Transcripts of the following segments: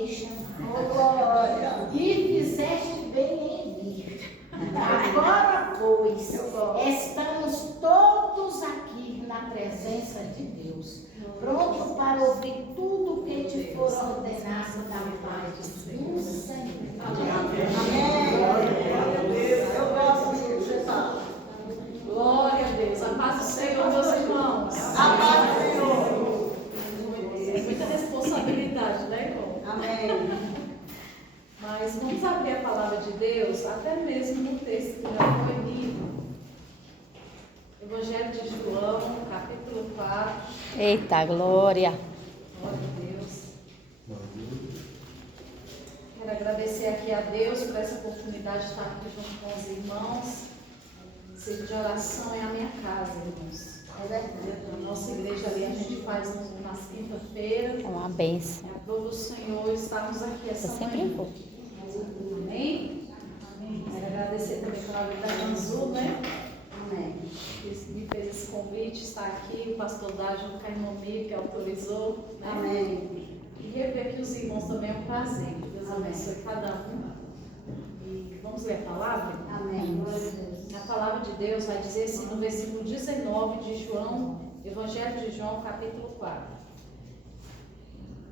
deixa mais. E fizeste bem em vir. Agora, pois, estamos todos aqui na presença de Deus, pronto para ouvir tudo que te for ordenado da parte do Senhor. Eu gosto de Jesus. Glória a Deus. A paz do Senhor, meus irmãos. A paz do Senhor. É muita responsabilidade, né, irmão? Amém. Mas vamos abrir a palavra de Deus, até mesmo no texto que já foi lido. Evangelho de João, capítulo 4. Eita, glória. Glória a Deus. Quero agradecer aqui a Deus por essa oportunidade de estar aqui junto com os irmãos. Ciclo de oração é a minha casa, irmãos. É verdade. A nossa igreja ali a gente faz nas quinta-feiras. É uma bênção. É a prova do Senhor estarmos aqui essa Eu sempre manhã. vou. Amém? Amém. Quero agradecer também pela vida da Manzu, né? Amém. Que me fez esse convite, está aqui, o pastor Dá junto com a irmã Mia, que autorizou. Né? Amém. E rever aqui os irmãos também é um prazer. Deus abençoe cada um. E vamos ler a palavra? Amém. Glória a Deus. A palavra de Deus vai dizer assim no versículo 19 de João, Evangelho de João, capítulo 4.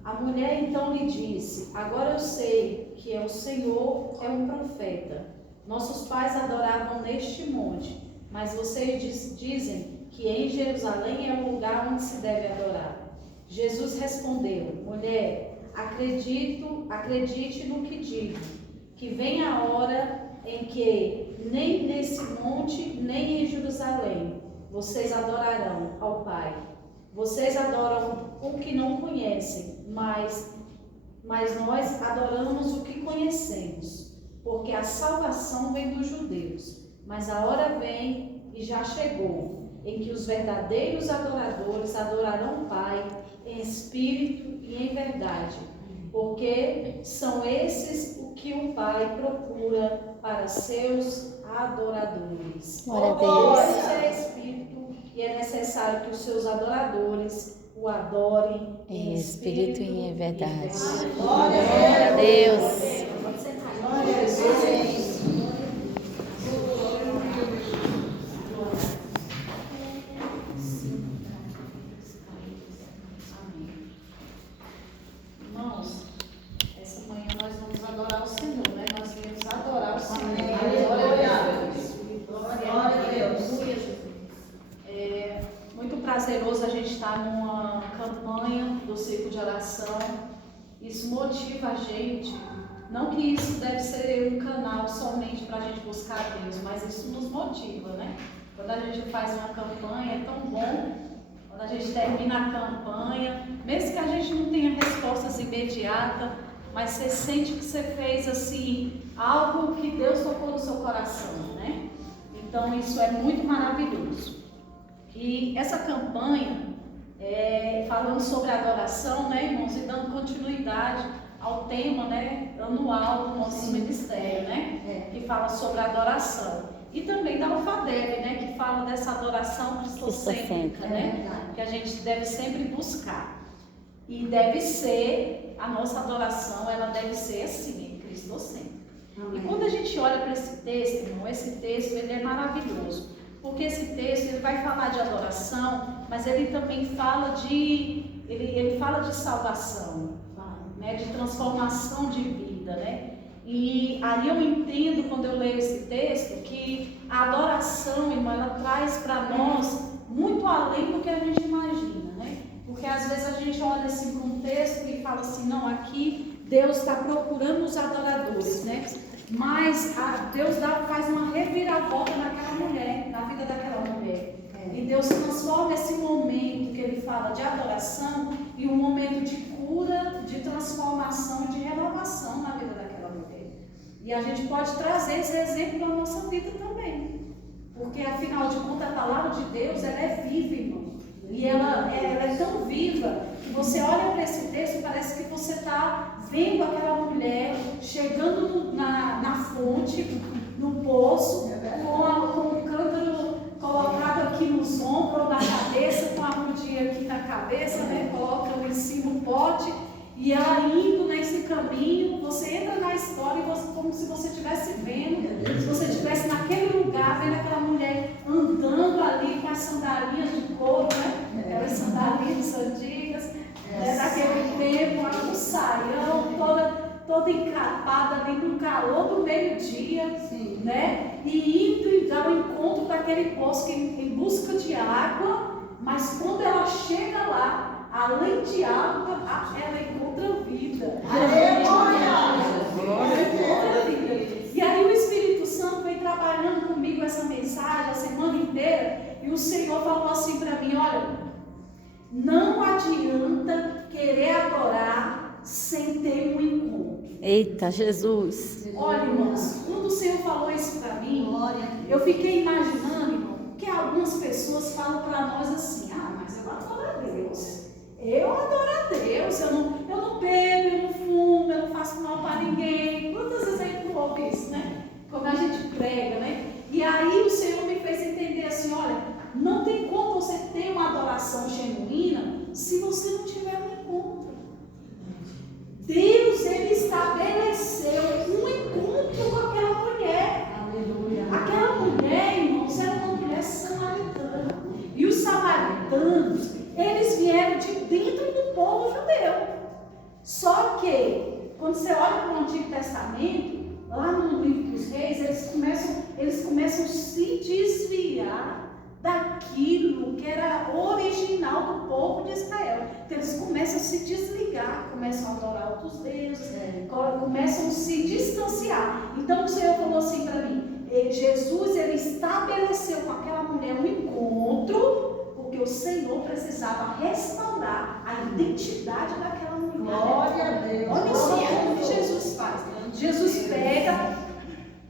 A mulher então lhe disse: agora eu sei que o Senhor é um profeta. Nossos pais adoravam neste monte, mas vocês dizem que em Jerusalém é o lugar onde se deve adorar. Jesus respondeu: mulher, acredite no que digo, que vem a hora em que nem nesse monte, nem em Jerusalém, vocês adorarão ao Pai. Vocês adoram o que não conhecem, mas nós adoramos o que conhecemos, porque a salvação vem dos judeus. Mas a hora vem e já chegou, em que os verdadeiros adoradores adorarão o Pai em espírito e em verdade, porque são esses o que o Pai procura para seus adoradores. Glória a Deus. Deus é espírito e é necessário que os seus adoradores o adorem Em espírito e em verdade. Glória Glória a Deus. Glória a Deus. Amém. Irmãos, essa manhã nós vamos adorar o Senhor, né? Nós viemos adorar o Senhor. Amém. Glória a Deus. Glória a Deus. Aleluia, Jesus. É muito prazeroso a gente estar numa campanha do ciclo de oração. Isso motiva a gente. Não que isso deve ser um canal somente para a gente buscar Deus, mas isso nos motiva, né? Quando a gente faz uma campanha, é tão bom. Quando a gente termina a campanha, mesmo que a gente não tenha respostas imediatas, mas você sente que você fez assim, algo que Deus tocou no seu coração, né? Então isso é muito maravilhoso. E essa campanha, falando sobre adoração, né, irmãos, e dando continuidade ao tema, né, anual do nosso ministério, né, que fala sobre adoração. E também da Alfadeb, né, que fala dessa adoração cristocêntrica, né, que a gente deve sempre buscar. E deve ser, a nossa adoração, ela deve ser assim, cristocêntrica. E quando a gente olha para esse texto, irmão, esse texto ele é maravilhoso. Porque esse texto ele vai falar de adoração, mas ele também fala ele fala de salvação, né, de transformação de vida, né? E aí eu entendo, quando eu leio esse texto, que a adoração, irmão, ela traz para nós muito além do que a gente imagina, né? Porque às vezes a gente olha assim para um texto e fala assim, não, aqui Deus está procurando os adoradores, né? Mas Deus faz uma reviravolta naquela mulher, na vida daquela mulher. E Deus transforma esse momento que ele fala de adoração em um momento de cura, de transformação e de renovação na vida daquela mulher. E a gente pode trazer esse exemplo para a nossa vida também. Porque afinal de contas a palavra de Deus ela é viva, irmão. E ela é tão viva que você olha para esse texto e parece que você está vendo aquela mulher chegando na fonte, no poço, com o cântaro colocado aqui nos ombros, na cabeça, com a mudinha aqui na cabeça, né? Coloca em cima o pote E aí, indo nesse caminho, você entra na história como se você estivesse vendo, se você estivesse naquele lugar, vendo aquela mulher andando ali com as sandalinhas de couro, né? Aquelas sandalinhas antigas, daquele tempo, um saião, toda encapada ali no calor do meio-dia, né? E indo ao encontro daquele poço em busca de água, mas quando ela chega lá, além de água, ela encontra vida. E aí o Espírito Santo vem trabalhando comigo essa mensagem a semana inteira, e o Senhor falou assim para mim: olha, não adianta querer adorar sem ter um encontro. Eita, Jesus. Olha, irmãos, quando o Senhor falou isso para mim, eu fiquei imaginando, irmão, que algumas pessoas falam para nós assim: mas eu adoro a Deus. Eu adoro a Deus, eu não bebo, eu não fumo, eu não faço mal para ninguém. Quantas vezes a gente não ouve isso, né? Como a gente prega, né? E aí o Senhor me fez entender assim: olha, não tem como você ter uma adoração genuína se você não tiver um encontro. Deus, Ele estabeleceu um encontro com aquela mulher. Aleluia. Aquela mulher, irmãos, era uma mulher samaritana. E os samaritanos, eles vieram de dentro do povo judeu. Só que, quando você olha para o Antigo Testamento, lá no livro dos Reis, eles começam a se desviar daquilo que era original do povo de Israel. Então, eles começam a se desligar, começam a adorar outros deuses, começam a se distanciar. Então, o Senhor falou assim para mim: Jesus, ele estabeleceu com aquela mulher um encontro, porque o Senhor precisava restaurar a identidade daquela mulher. Glória a Deus. Olha só como que Jesus faz. Jesus pega,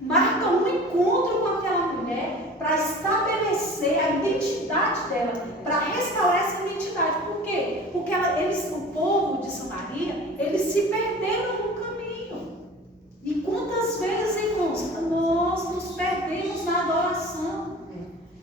marca um encontro com aquela mulher para estabelecer a identidade dela, para restaurar essa identidade. Por quê? Porque o povo de Samaria, eles se perderam no caminho. E quantas vezes, irmãos, nós nos perdemos na adoração.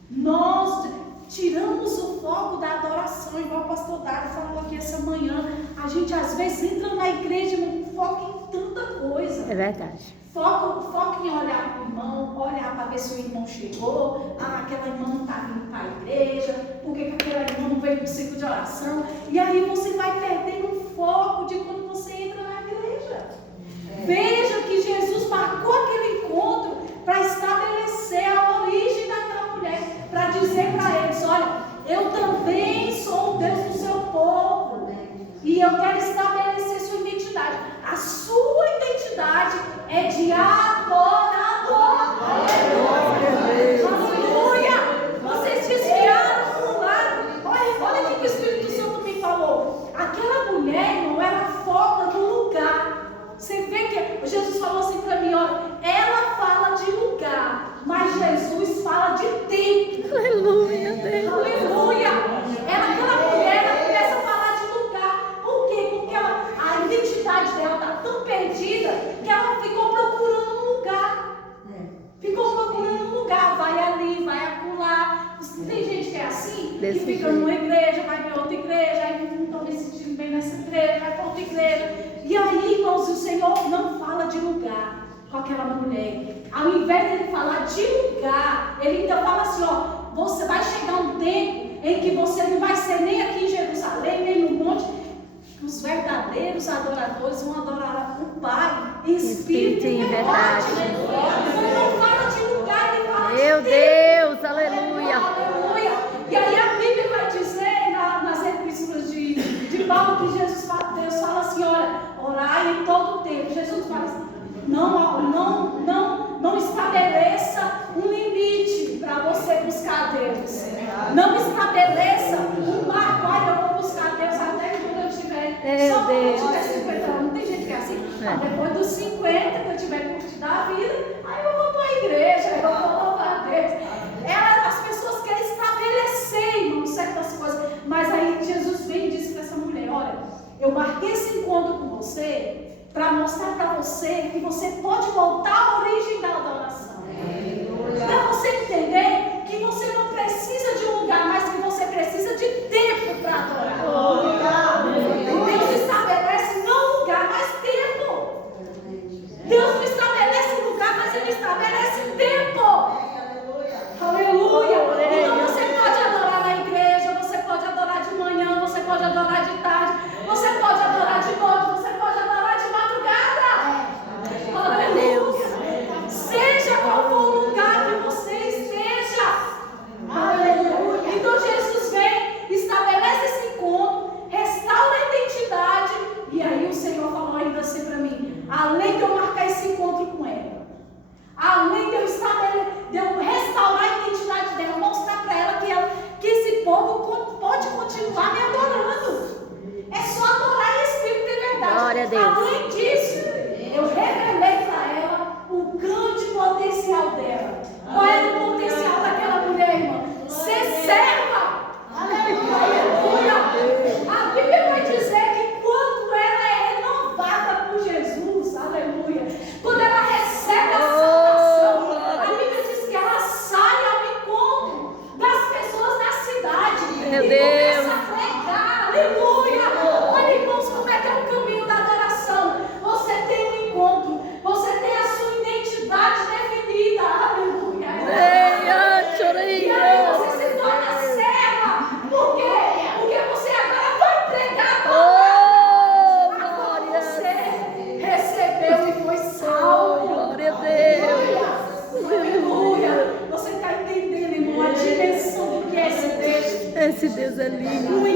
Nós tiramos o foco da adoração, igual o pastor Dário falou aqui essa manhã. A gente às vezes entra na igreja e foca em tanta coisa. É verdade. Foca em olhar para o irmão, olhar para ver se o irmão chegou. Aquela irmã não está vindo para a igreja, por que aquela irmã não veio para o ciclo de oração? E aí você vai perdendo o foco de quando você entra na igreja. Veja que Jesus marcou aquele encontro para estabelecer a origem daquela mulher, para dizer para eles: olha, eu também sou o Deus do seu povo, e eu quero estabelecer sua identidade. A sua identidade é de adorador. Aleluia! Vocês desviaram para um lado. Olha o que o Espírito Santo me falou. Aquela mulher não era foca do lugar. Você vê que Jesus falou assim para mim: olha, ela fala de lugar, mas Jesus fala de tempo. Aleluia, Deus. Aleluia! Aquela mulher, ela começa a falar de lugar. Por quê? Porque a identidade dela está tão perdida que ela ficou procurando um lugar. Ficou procurando um lugar. Vai ali, vai acolá. Tem gente que é assim, que fica numa igreja, vai para outra igreja, aí não estou me sentindo bem nessa igreja, vai para outra igreja. E aí, irmãos, o Senhor não fala de lugar com aquela mulher. Ao invés de ele falar de lugar, ele então fala assim: ó, você vai chegar um tempo em que você não vai ser nem aqui em Jerusalém, nem no monte. Os verdadeiros adoradores vão adorar o Pai em espírito e em verdade. Ele não fala de lugar, ele fala de tempo. Meu Deus, aleluia. Aleluia. E aí a Bíblia vai dizer nas epístolas de Paulo que Deus fala assim: olha, orai em todo o tempo. Jesus fala assim: não estabeleça um limite para você buscar Deus. Não estabeleça um marco: olha, eu vou buscar Deus até quando eu tiver. Só quando eu tiver 50 anos. Não tem gente que é assim. Depois dos 50, que eu tiver curtido a vida, aí eu vou para a igreja, eu vou louvar a Deus. As pessoas querem estabelecer, irmão, certas coisas. Mas aí Jesus veio e disse para essa mulher: olha, eu marquei esse encontro com você para mostrar para você que você pode voltar à origem da adoração. Para você entender que você não precisa de um lugar, mas que você precisa de tempo para adorar. Deus estabelece não Glória a Deus. Além disso, eu revelei para ela o grande potencial dela. Qual era o potencial daquela mulher, irmã? Ser serva. Aleluia. A Bíblia vai dizer que quando ela é renovada por Jesus, aleluia, quando ela recebe a salvação, a Bíblia diz que ela sai ao encontro das pessoas da cidade Meu e Deus. começa a pregar, aleluia. Olha, irmãos, como é que é o caminho da adoração? Você tem um encontro, você tem a sua identidade definida, aleluia. Eia, chorei. E aí você se torna serva. Por quê? Porque você agora vai pregar a Oh, palavra. Agora glória. você recebeu e foi salvo. Glória a Deus. Aleluia. Você está entendendo, irmão, a dimensão do que é esse texto? Esse Deus é lindo. Um